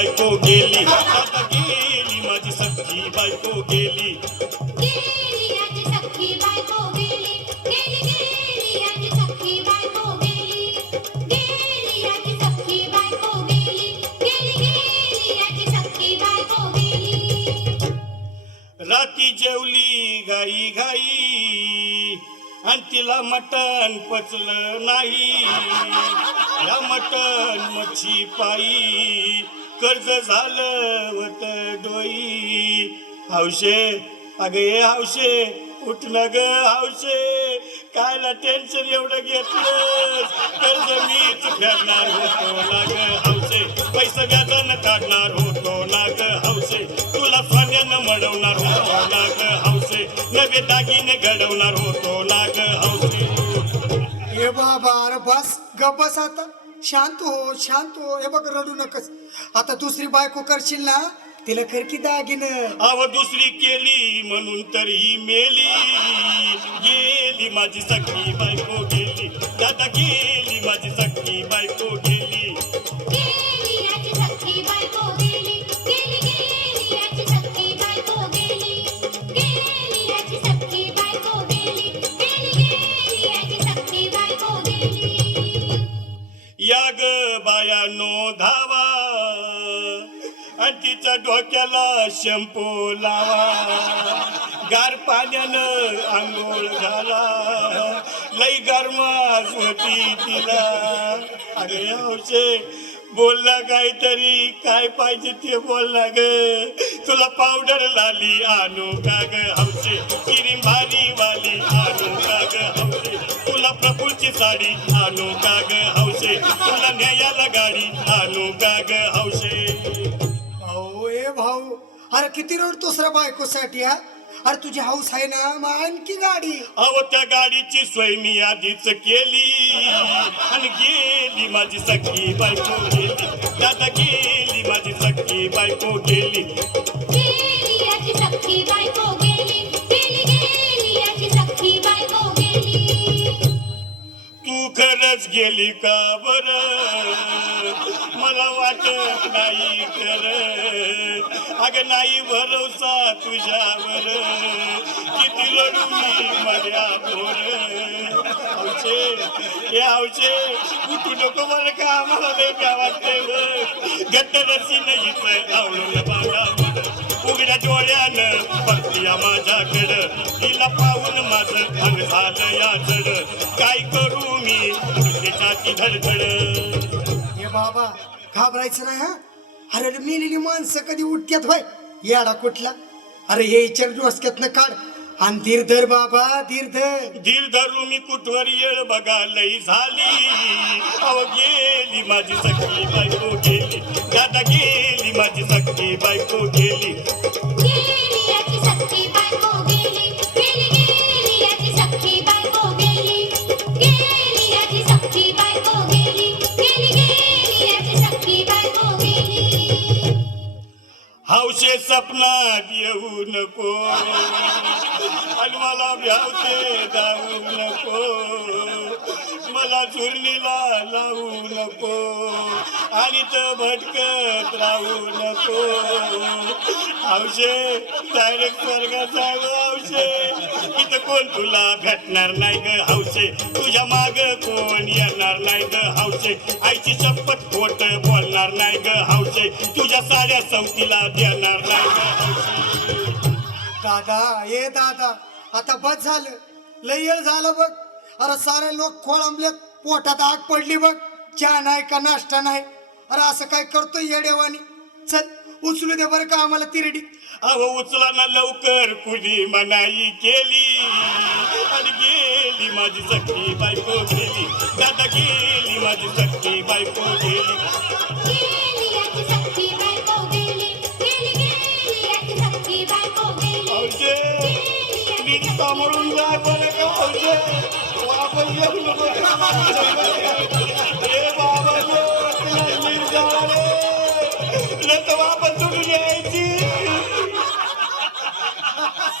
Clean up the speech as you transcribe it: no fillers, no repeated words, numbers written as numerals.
बायको गेली, आता गेली माझी सख्खी बायको गेली. गेली आजी सख्खी बायको गेली, गेली गेली आजी सख्खी बायको गेली, गेली आजी सख्खी बायको गेली, गेली गेली आजी सख्खी बायको गेली. राती जेवली घाई घाई आणि तिला मटण पचलं नाही. या मटण मच्छी पायी कर्ज झालं वत डोई. हौशे अगे हौशे उठ न ग हौशे, कायला टेन्शन एवढं घेतलं, कर्ज मीच फेडणार होतो ना ग हौशे, पैसे व्याजानं काढणार होतो ना ग हौशे, तुला सोन्यानं मडवणार होतो ना ग हौशे, नवे दागिने घडवणार होतो ना ग हौशे. हे बाबा अरे बस गप बस आता, शांत हो. हे बघ रडू नकस. आता दुसरी बायको करशील ना तिला कर की दागिनं. अव दुसरी केली म्हणून तर ही मेली. गेली माझी सख्खी बायको गेली, दादा गेली माझी सख्खी बायको गेली. गेली आजी सख्खी बायको गेली, गेली गेली आजी सख्खी बायको गेली, गेली आजी सख्खी बायको गेली, गेली गेली आजी सख्खी बायको गेली. या ग बायानो धावा आणि तिच्या डोक्याला शॅम्पू लावा, गार पाण्यानं आंघोळ घाला, लई गरमास होती तिला. अरे हौशे बोलला काहीतरी, काय पाहिजे ते बोलला ग. तुला पावडर लाली आणू का ग हौशे, क्रीम भारी वाली आणू का ग हौशे, तुला प्रफुलची साडी आणू का ग हौशे, तुला न्यायाला गाडी आणू का ग हौशे. भाऊ ए भाऊ अरे किती रडतोस रे बायकोसाठी हा. अरे तुझी हौस आहे ना मग आणखी गाडी. अहो त्या गाडीची सोय मी आधीच केली आणि गेली माझी सख्खी बायको गेली, दादा गेली माझी सख्खी बायको गेली. गेली आजी सख्खी बायको गेली, गेली गेली आजी सख्खी बायको गेली. तू खरंच गेली का बर, मला वाटत नाही कर. अगं नाही भरोसा तुझ्यावर, किती रडू मी माझ्या बोर. हौशे हे हौशे उठू नको बरं का, आम्हाला लय काय वाटतंय. घट्ट रसी नाहीच आवडून बघा उघड्या डोळ्यानं बघती माझ्याकडं, तिला पाहून माझं अंग झालं या जड. काय करू मी छाती धडधड. हे बाबा घाबरायचं नाही हा. अरे मेलेली माणसं कधी उठत्यात होय येडा कुठला. अरे हे विचार डोसक्यातनं काढ आणि धीर धर बाबा धीर धर. धीर धरू मी कुठवर येळ बघा लई झाली. अव गेली माझी सख्खी बायको गेली, दादा गेली माझी सख्खी बायको गेली. गेली आजी सख्खी बायको गेली, गेली गेली आजी सख्खी बायको गेली, गेली आजी सख्खी बायको गेली, गेली गेली आजी सख्खी बायको गेली. हौशे सपनात येऊ नको आणि मला भ्यावते जाऊ नको, मला चुरणीला लावू नको आणि तर भटकत राहू नको. हौशे डायरेक्ट स्वर्गात जाऊ हौशे, इथं कोण तुला भेटणार नाही ग हौशे, तुझ्या माग कोण येणार नाही ग हौशे, आईची शपथ खोट बोलणार नाही ग हौशे, तुझ्या साड्या चौकीला देणार नाही ग हौशे. दादा ए दादा आता बस झालं, लय येळ झालं बघ. अरे सारे लोक खोळंबलेत, पोटात आग पडली बघ, चहा नाही का नाश्ता नाही. अरे असं काय करतोय येडेवानी. चल उचलू दे बरं का आम्हाला तिरडी. अहो उचला ना लवकर, कुणी मनाई केली आणि गेली माझी सख्खी बायको गेली, दादा गेली माझी सख्खी बायको गेली. गेली आजी सख्खी बायको गेली, गेली गेली आजी सख्खी बायको गेली. हौशे नीट सांभाळून जा बरं का हौशे, आपण येऊ नको. ए बाबा नीट जा रे, नाही तर वापस सोडून यायची.